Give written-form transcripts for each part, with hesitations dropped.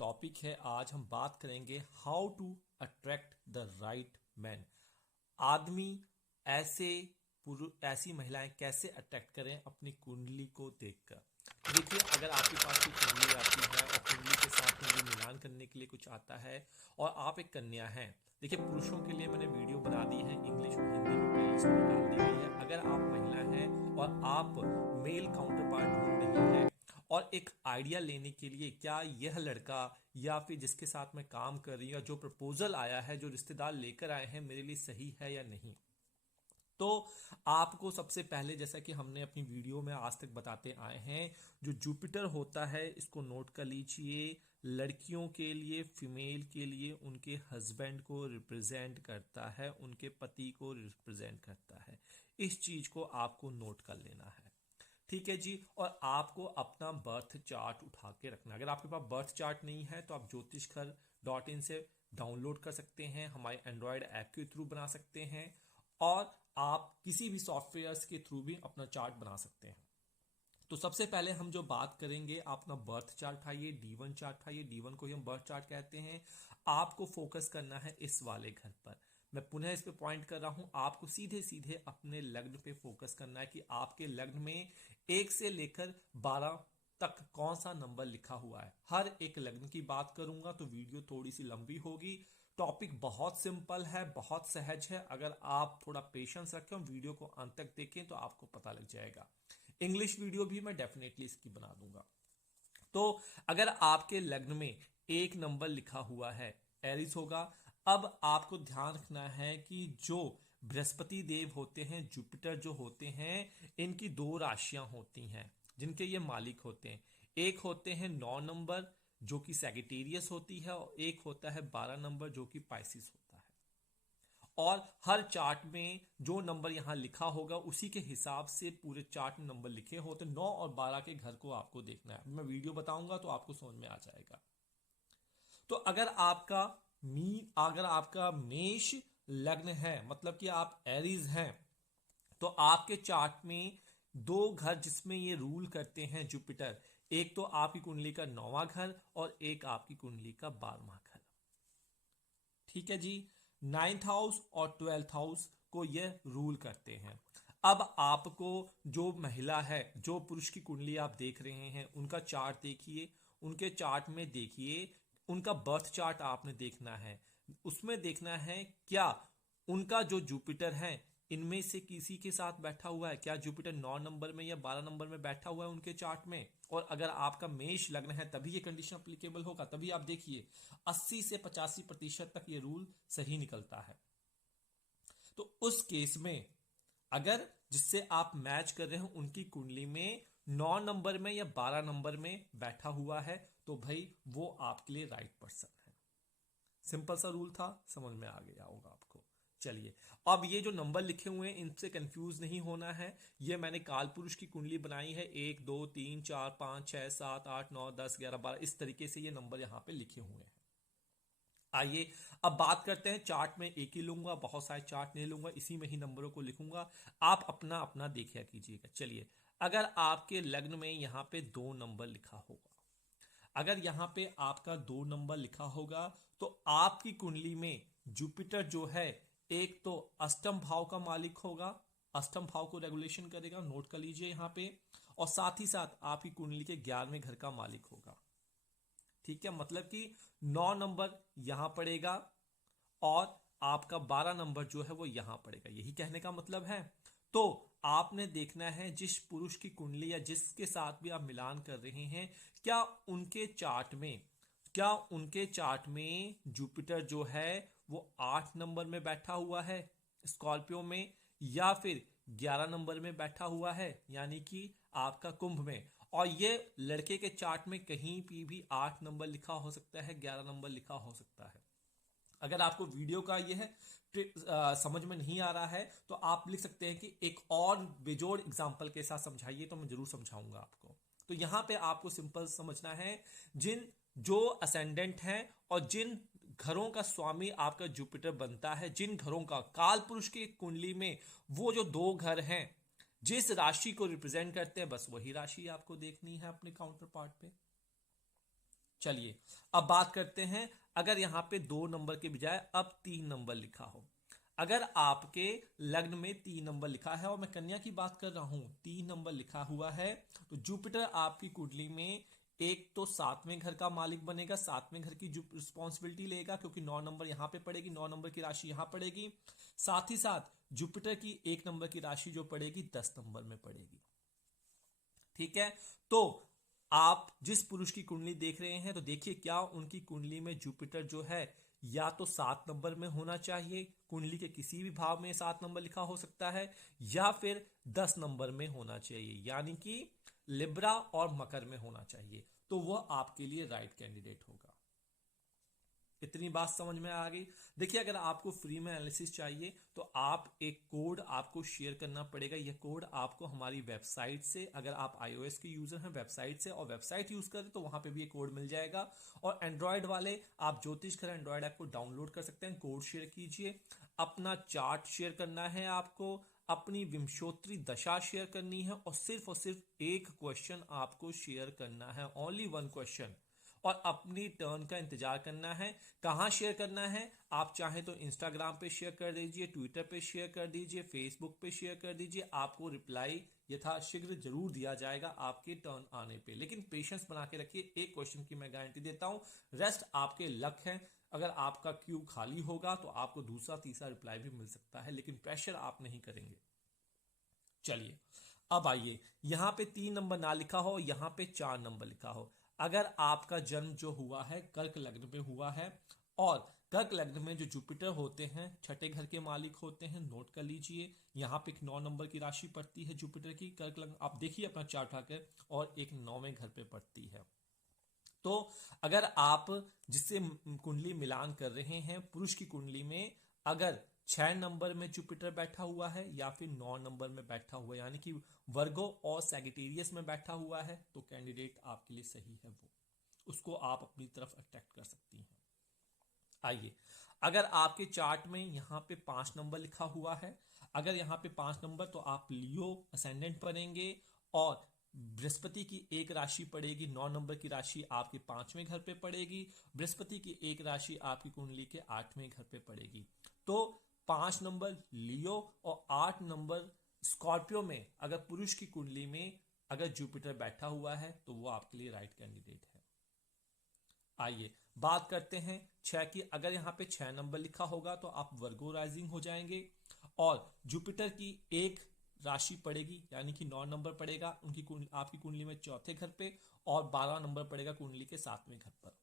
Topic है, आज हम बात करेंगे how to attract the right man. आदमी ऐसे ऐसी महिलाएं कैसे अट्रैक्ट करें अपनी कुंडली को देखकर। देखिए, अगर आपके पास कोई कुंडली आती है और कुंडली के साथ कुंडली मिलान करने के लिए कुछ आता है और आप एक कन्या हैं, देखिए पुरुषों के लिए मैंने वीडियो बना दी है, इंग्लिश और हिंदी में प्लेलिस्ट में डाल दी गई है। अगर आप महिला हैं और आप मेल काउंटर पार्ट ढूंढ रही हैं और एक आइडिया लेने के लिए क्या यह लड़का या फिर जिसके साथ मैं काम कर रही हूँ, जो प्रपोजल आया है, जो रिश्तेदार लेकर आए हैं, मेरे लिए सही है या नहीं, तो आपको सबसे पहले, जैसा कि हमने अपनी वीडियो में आज तक बताते आए हैं, जो जुपिटर होता है इसको नोट कर लीजिए। लड़कियों के लिए, फीमेल के लिए उनके हस्बैंड को रिप्रेजेंट करता है, उनके पति को रिप्रेजेंट करता है। इस चीज को आपको नोट कर लेना है, ठीक है जी। और आपको अपना बर्थ चार्ट उठा के रखना। अगर आपके पास बर्थ चार्ट नहीं है तो आप ज्योतिषघर.in से डाउनलोड कर सकते हैं, हमारे एंड्रॉयड ऐप के थ्रू बना सकते हैं, और आप किसी भी सॉफ्टवेयर के थ्रू भी अपना चार्ट बना सकते हैं। तो सबसे पहले हम जो बात करेंगे, आप अपना बर्थ चार्ट उठाइए, D1 चार्ट उठाइए, D1 को ही हम बर्थ चार्ट कहते हैं। आपको फोकस करना है इस वाले घर पर। मैं पुनः इस पे पॉइंट कर रहा हूं, आपको सीधे सीधे अपने लग्न पे फोकस करना है कि आपके लग्न में 1 से लेकर 12 तक कौन सा नंबर लिखा हुआ है। हर एक लग्न की बात करूंगा तो वीडियो थोड़ी सी लंबी होगी। टॉपिक बहुत सिंपल है, बहुत सहज है। अगर आप थोड़ा पेशेंस रखें और वीडियो को अंत तक देखें तो आपको पता लग जाएगा। इंग्लिश वीडियो भी मैं डेफिनेटली इसकी बना दूंगा। तो अगर आपके लग्न में 1 नंबर लिखा हुआ है, एरिस होगा। अब आपको ध्यान रखना है कि जो बृहस्पति देव होते हैं, जुपिटर जो होते हैं, इनकी 2 राशियां होती हैं जिनके ये मालिक होते हैं। एक होते हैं 9 नंबर जो कि सैगिटेरियस होती है, और एक होता है 12 नंबर जो कि पाइसिस होता है। और हर चार्ट में जो नंबर यहां लिखा होगा उसी के हिसाब से पूरे चार्ट में नंबर लिखे होते। 9 और 12 के घर को आपको देखना है। मैं वीडियो बताऊंगा तो आपको समझ में आ जाएगा। तो अगर आपका मेष लग्न है, मतलब कि आप एरीज हैं, तो आपके चार्ट में 2 घर जिसमें ये रूल करते हैं जुपिटर, एक तो आपकी कुंडली का 9वां घर और एक आपकी कुंडली का 12वां घर। ठीक है जी। 9th हाउस और 12th हाउस को यह रूल करते हैं। अब आपको जो महिला है, जो पुरुष की कुंडली आप देख रहे हैं, उनका चार्ट देखिए। उनके चार्ट में देखिए, उनका बर्थ चार्ट आपने देखना है। उसमें देखना है क्या उनका जो जुपिटर है इनमें से किसी के साथ बैठा हुआ है, क्या जुपिटर 9 नंबर में या 12 नंबर में बैठा हुआ है उनके चार्ट में। और अगर आपका मेष लग्न है तभी ये कंडीशन अप्लीकेबल होगा। तभी आप देखिए 80 से 85% तक ये रूल सही निकलता है। तो उस केस में अगर जिससे आप मैच कर रहे हो उनकी कुंडली में 9 नंबर में या 12 नंबर में बैठा हुआ है, तो भाई वो आपके लिए राइट पर्सन है। सिंपल सा रूल था, समझ में आ गया होगा आपको। चलिए, अब ये जो नंबर लिखे हुए हैं इनसे कंफ्यूज नहीं होना है। ये मैंने काल पुरुष की कुंडली बनाई है, 1 2 3 4 5 6 7 8 9 10 11 12, इस तरीके से ये नंबर यहां पे लिखे हुए हैं। आइए अब बात करते हैं। चार्ट में एक ही लूंगा, बहुत सारे चार्ट नहीं लूंगा, इसी में ही नंबरों को लिखूंगा। आप अपना अपना देखिए कीजिएगा। चलिए, अगर आपके लग्न में यहां पे 2 नंबर लिखा होगा, अगर यहां पे आपका 2 नंबर लिखा होगा, तो आपकी कुंडली में जुपिटर जो है एक तो अष्टम भाव का मालिक होगा, अष्टम भाव को रेगुलेशन करेगा, नोट कर लीजिए यहां पे। और साथ ही साथ आपकी कुंडली के 11वें घर का मालिक होगा। ठीक है, मतलब कि 9 नंबर यहां पड़ेगा और आपका 12 नंबर जो है वो यहां पड़ेगा। यही कहने का मतलब है। तो आपने देखना है जिस पुरुष की कुंडली या जिसके साथ भी आप मिलान कर रहे हैं, क्या उनके चार्ट में जुपिटर जो है वो 8 नंबर में बैठा हुआ है स्कॉर्पियो में, या फिर 11 नंबर में बैठा हुआ है यानी कि आपका कुंभ में। और ये लड़के के चार्ट में कहीं भी 8 नंबर लिखा हो सकता है, 11 नंबर लिखा हो सकता है। अगर आपको वीडियो का यह समझ में नहीं आ रहा है तो आप लिख सकते हैं कि एक और बेजोड़ एग्जांपल के साथ समझाइए, तो मैं जरूर समझाऊंगा आपको। तो यहां पे आपको सिंपल समझना है, जो असेंडेंट हैं और जिन घरों का स्वामी आपका जुपिटर बनता है, जिन घरों का काल पुरुष की कुंडली में वो जो 2 घर हैं जिस राशि को रिप्रेजेंट करते हैं, बस वही राशि आपको देखनी है अपने काउंटर पार्ट पे। चलिए अब बात करते हैं, अगर यहाँ पे 2 नंबर के बजाय अब 3 नंबर लिखा हो। अगर आपके लग्न में 3 नंबर लिखा है और मैं कन्या की बात कर रहा हूं, 3 नंबर लिखा हुआ है, तो जुपिटर आपकी कुंडली में एक तो 7वें घर का मालिक बनेगा, 7वें घर की रिस्पॉन्सिबिलिटी लेगा क्योंकि 9 नंबर यहां पे पड़ेगी, 9 नंबर की राशि यहां पड़ेगी। साथ ही साथ जुपिटर की 1 नंबर की राशि जो पड़ेगी 10 नंबर में पड़ेगी। ठीक है, तो आप जिस पुरुष की कुंडली देख रहे हैं तो देखिए क्या उनकी कुंडली में जुपिटर जो है या तो 7 नंबर में होना चाहिए, कुंडली के किसी भी भाव में 7 नंबर लिखा हो सकता है, या फिर 10 नंबर में होना चाहिए, यानी कि लिब्रा और मकर में होना चाहिए, तो वह आपके लिए राइट कैंडिडेट होगा। इतनी बात समझ में आ गई। देखिए अगर आपको फ्री में एनालिसिस चाहिए तो आप एक कोड आपको शेयर करना पड़ेगा। यह कोड आपको हमारी वेबसाइट से, अगर आप iOS के यूजर हैं वेबसाइट से और वेबसाइट यूज करें तो वहां पे भी ये कोड मिल जाएगा। और एंड्रॉयड वाले आप ज्योतिष घर एंड्रॉयड ऐप को डाउनलोड कर सकते हैं। कोड शेयर कीजिए, अपना चार्ट शेयर करना है आपको, अपनी विंशोत्तरी दशा शेयर करनी है और सिर्फ एक क्वेश्चन आपको शेयर करना है, ओनली 1 क्वेश्चन, और अपनी टर्न का इंतजार करना है। कहां शेयर करना है, आप चाहें तो इंस्टाग्राम पे शेयर कर दीजिए, ट्विटर पे शेयर कर दीजिए, फेसबुक पे शेयर कर दीजिए, आपको रिप्लाई यथाशीघ्र जरूर दिया जाएगा आपके टर्न आने पे। लेकिन पेशेंस बना के रखिए, एक क्वेश्चन की मैं गारंटी देता हूं, रेस्ट आपके लक है। अगर आपका क्यू खाली होगा तो आपको दूसरा तीसरा रिप्लाई भी मिल सकता है, लेकिन प्रेशर आप नहीं करेंगे। चलिए अब आइए, यहां पे 3 नंबर ना लिखा हो, यहां पे 4 नंबर लिखा हो। अगर आपका जन्म जो हुआ है कर्क लग्न में हुआ है, और कर्क लग्न में जो जुपिटर होते हैं छठे घर के मालिक होते हैं, नोट कर लीजिए, यहाँ पे एक 9 नंबर की राशि पड़ती है जुपिटर की कर्क लग्न, आप देखिए अपना चार्ट उठाकर, और एक 9वें घर पे पड़ती है। तो अगर आप जिससे कुंडली मिलान कर रहे हैं, पुरुष की कुंडली में अगर 6 नंबर में जुपिटर बैठा हुआ है या फिर 9 नंबर में बैठा हुआ है, यानी कि वर्गो और सैगिटेरियस में बैठा हुआ है, तो कैंडिडेट आपके लिए सही है, वो उसको आप अपनी तरफ अट्रैक्ट कर सकती हैं। आइए, अगर आपके चार्ट में यहाँ पे 5 नंबर लिखा हुआ है, अगर यहाँ पे 5 नंबर, तो आप लियो असेंडेंट पढ़ेंगे, और बृहस्पति की एक राशि पड़ेगी, 9 नंबर की राशि आपके 5वें घर पे पड़ेगी, बृहस्पति की एक राशि आपकी कुंडली के 8वें घर पे पड़ेगी। तो 5 नंबर लियो और 8 नंबर स्कॉर्पियो में अगर पुरुष की कुंडली में अगर जुपिटर बैठा हुआ है तो वो आपके लिए राइट कैंडिडेट है। आइए बात करते हैं 6 की। अगर यहाँ पे 6 नंबर लिखा होगा तो आप वर्गो राइजिंग हो जाएंगे, और जुपिटर की एक राशि पड़ेगी, यानी कि 9 नंबर पड़ेगा उनकी आपकी कुंडली में चौथे घर पे, और 12 नंबर पड़ेगा कुंडली के 7वें घर पर।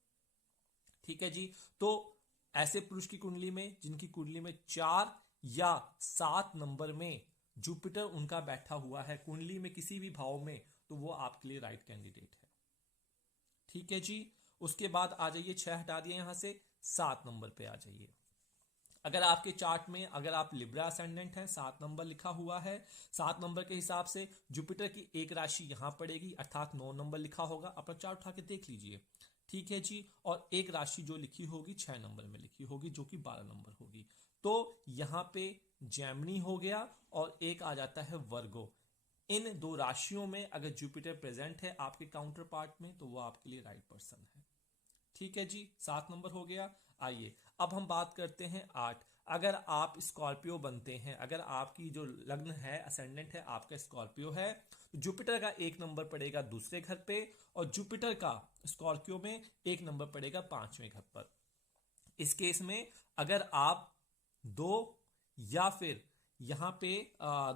ठीक है जी, तो ऐसे पुरुष की कुंडली में जिनकी कुंडली में 4 या 7 नंबर में जुपिटर उनका बैठा हुआ है कुंडली में किसी भी भाव में, तो वो आपके लिए राइट कैंडिडेट है। ठीक है जी, उसके बाद आ जाइए, 6 हटा दिया यहां से, 7 नंबर पे आ जाइए। अगर आपके चार्ट में अगर आप लिब्रा असेंडेंट हैं, 7 नंबर लिखा हुआ है, 7 नंबर के हिसाब से जुपिटर की एक राशि यहां पड़ेगी, अर्थात 9 नंबर लिखा होगा, अपना चार्ट उठा के देख लीजिए। ठीक है जी, और एक राशि जो लिखी होगी 6 नंबर में लिखी होगी, जो कि 12 नंबर होगी। तो यहां पे जैमिनी हो गया और एक आ जाता है वर्गो। इन 2 राशियों में अगर जुपिटर प्रेजेंट है आपके काउंटर पार्ट में, तो वो आपके लिए राइट पर्सन है। ठीक है जी, 7 नंबर हो गया। आइए अब हम बात करते हैं 8। अगर आप स्कॉर्पियो बनते हैं, अगर आपकी जो लग्न है असेंडेंट है आपका स्कॉर्पियो है, तो जुपिटर का 1 नंबर पड़ेगा दूसरे घर पे, और जुपिटर का स्कॉर्पियो में 1 नंबर पड़ेगा 5वें घर पर। इस केस में अगर आप 2 या फिर यहां पे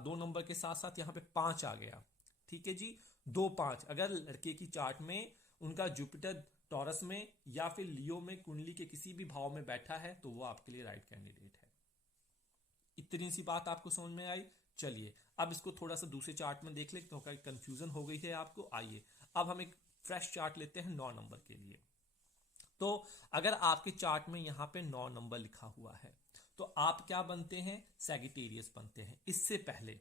2 नंबर के साथ साथ यहां पे 5 आ गया, ठीक है जी, 2-5 अगर लड़के की चार्ट में उनका जुपिटर टॉरस में या फिर लियो में कुंडली के किसी भी भाव में बैठा है, तो वो आपके लिए राइट कैंडिडेट है। इतनी सी बात आपको समझ में आई। चलिए अब इसको थोड़ा सा दूसरे चार्ट में देख ले, क्योंकि कंफ्यूजन हो गई है आपको। आइए अब हम एक फ्रेश चार्ट लेते हैं 9 नंबर के लिए। तो अगर आपके चार्ट में यहां पे 9 नंबर लिखा हुआ है, तो आप क्या बनते हैं, सैगिटेरियस बनते हैं। इससे पहले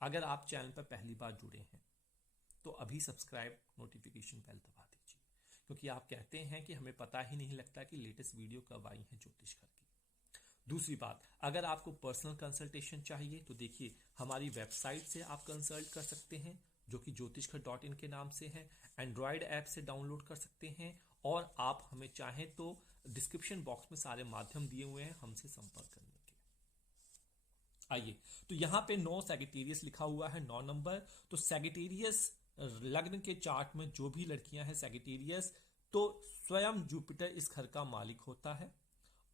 अगर आप चैनल पर पहली बार जुड़े हैं तो अभी सब्सक्राइब नोटिफिकेशन बेल दबा दीजिए, क्योंकि आप कहते हैं कि हमें पता ही नहीं लगता कि लेटेस्ट वीडियो कब आई है ज्योतिष घर की। दूसरी बात, अगर आपको पर्सनल कंसल्टेशन चाहिए तो देखिए हमारी वेबसाइट से आप कंसल्ट कर सकते हैं, जो कि ज्योतिषघर.in के नाम से है। एंड्रॉयड ऐप से डाउनलोड कर सकते हैं, और आप हमें चाहें तो डिस्क्रिप्शन बॉक्स में सारे माध्यम दिए हुए हैं हमसे संपर्क करने के। आइए, तो यहाँ पे 9 सैगिटेरियस लिखा हुआ है, 9 नंबर। तो सैगिटेरियस लग्न के चार्ट में जो भी लड़कियां हैं सैगिटेरियस, तो स्वयं जुपिटर इस घर का मालिक होता है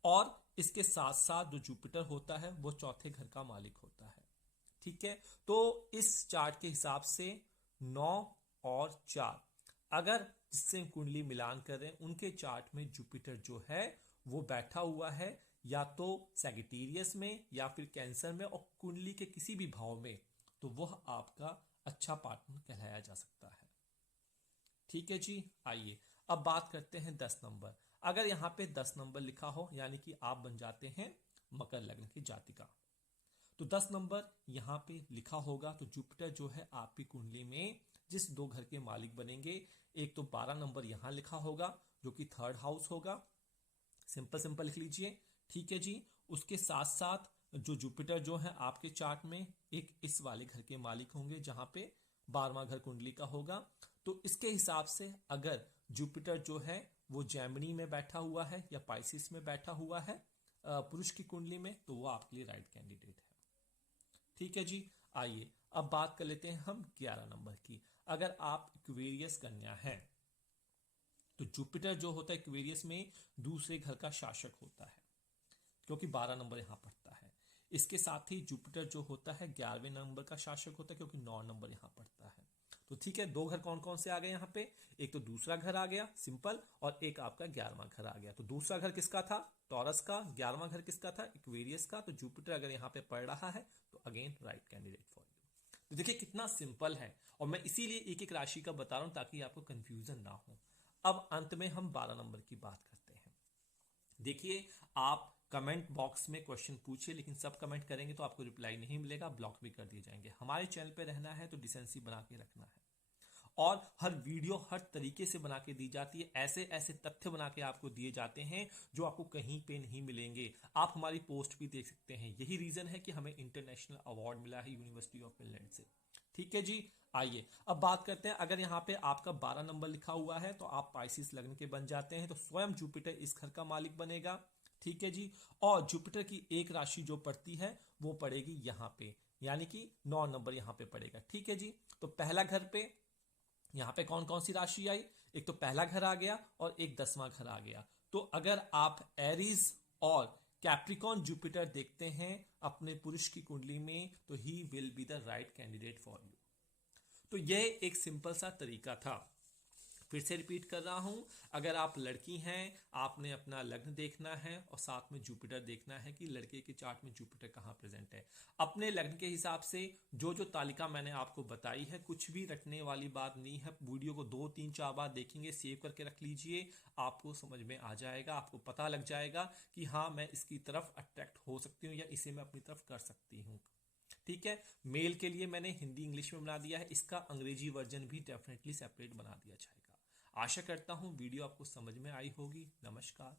और इसके साथ साथ जो जुपिटर होता है वो चौथे घर का मालिक होता है। ठीक है, तो इस चार्ट के हिसाब से 9 और 4 अगर जिससे कुंडली मिलान करें, उनके चार्ट में जुपिटर जो है वो बैठा हुआ है या तो सैगिटेरियस में या फिर कैंसर में और कुंडली के किसी भी भाव में, तो वह आपका अच्छा पार्टनर कहलाया जा सकता है। ठीक है जी। आइए अब बात करते हैं 10 नंबर। अगर यहाँ पे 10 नंबर लिखा हो यानी कि आप बन जाते हैं मकर लग्न की जातिका। तो 10 नंबर यहाँ पे लिखा होगा तो जुपिटर जो है आपकी कुंडली में जिस 2 घर के मालिक बनेंगे, एक तो 12 नंबर यहाँ लिखा होगा जो कि 3rd हाउस होगा, सिंपल सिंपल लिख लीजिए। ठीक है जी। उसके साथ साथ जो जुपिटर जो है आपके चार्ट में एक इस वाले घर के मालिक होंगे जहां पे 12वां घर कुंडली का होगा। तो इसके हिसाब से अगर जुपिटर जो है वो जेमिनी में बैठा हुआ है या पाइसिस में बैठा हुआ है पुरुष की कुंडली में, तो वो आपके लिए राइट कैंडिडेट है। ठीक है जी। आइए अब बात कर लेते हैं हम 11 नंबर की। अगर आप इक्वेरियस कन्या हैं तो जुपिटर जो होता है इक्वेरियस में दूसरे घर का शासक होता है क्योंकि 12 नंबर यहां पड़ता है। इसके साथ ही जुपिटर जो होता है 11वें नंबर का शासक होता है क्योंकि 9 नंबर यहां पड़ता है। तो ठीक है, 2 घर कौन कौन से आ गए यहाँ पे, एक तो दूसरा घर आ गया सिंपल और एक आपका 11वां घर आ गया। तो दूसरा घर किसका था, टॉरस का। 11वां घर किसका था, इक्वेरियस का। तो जुपिटर अगर यहाँ पे पड़ रहा है तो again right candidate for you. तो देखिए कितना सिंपल है और मैं इसीलिए एक एक राशि का बता रहा हूं ताकि आपको कंफ्यूजन ना हो। अब अंत में हम 12 नंबर की बात करते हैं। देखिए आप कमेंट बॉक्स में क्वेश्चन पूछिए, लेकिन सब कमेंट करेंगे तो आपको रिप्लाई नहीं मिलेगा, ब्लॉक भी कर दिए जाएंगे। हमारे चैनल पे रहना है तो डिसेंसी बना के रखना है और हर वीडियो हर तरीके से बना के दी जाती है। ऐसे ऐसे तथ्य बना के आपको दिए जाते हैं जो आपको कहीं पे नहीं मिलेंगे। आप हमारी पोस्ट भी देख सकते हैं। यही रीजन है कि हमें इंटरनेशनल अवार्ड मिला है यूनिवर्सिटी ऑफ फिनलैंड से। ठीक है जी। आइए अब बात करते हैं, अगर यहाँ पे आपका 12 नंबर लिखा हुआ है तो आप पाइसिस लग्न के बन जाते हैं, तो स्वयं जुपिटर इस घर का मालिक बनेगा। ठीक है जी। और जुपिटर की एक राशि जो पड़ती है वो पड़ेगी यहाँ पे, यानी कि 9 नंबर यहाँ पे पड़ेगा। ठीक है जी। तो पहला घर पे यहाँ पे कौन कौन सी राशि आई, एक तो पहला घर आ गया और एक 10वां घर आ गया। तो अगर आप एरीज और कैप्रिकॉन जुपिटर देखते हैं अपने पुरुष की कुंडली में तो he will be the right candidate for you. तो यह एक सिंपल सा तरीका था। फिर से रिपीट कर रहा हूं, अगर आप लड़की हैं आपने अपना लग्न देखना है और साथ में जुपिटर देखना है कि लड़के के चार्ट में जुपिटर कहां प्रेजेंट है। अपने लग्न के हिसाब से जो जो तालिका मैंने आपको बताई है, कुछ भी रटने वाली बात नहीं है। वीडियो को 2 3 4 बार देखेंगे, सेव करके रख लीजिए, आपको समझ में आ जाएगा, आपको पता लग जाएगा कि हाँ मैं इसकी तरफ अट्रैक्ट हो सकती हूँ या इसे मैं अपनी तरफ कर सकती हूँ। ठीक है। मेल के लिए मैंने हिंदी इंग्लिश में बना दिया है, इसका अंग्रेजी वर्जन भी डेफिनेटली सेपरेट बना दिया जाएगा। आशा करता हूं वीडियो आपको समझ में आई होगी। नमस्कार।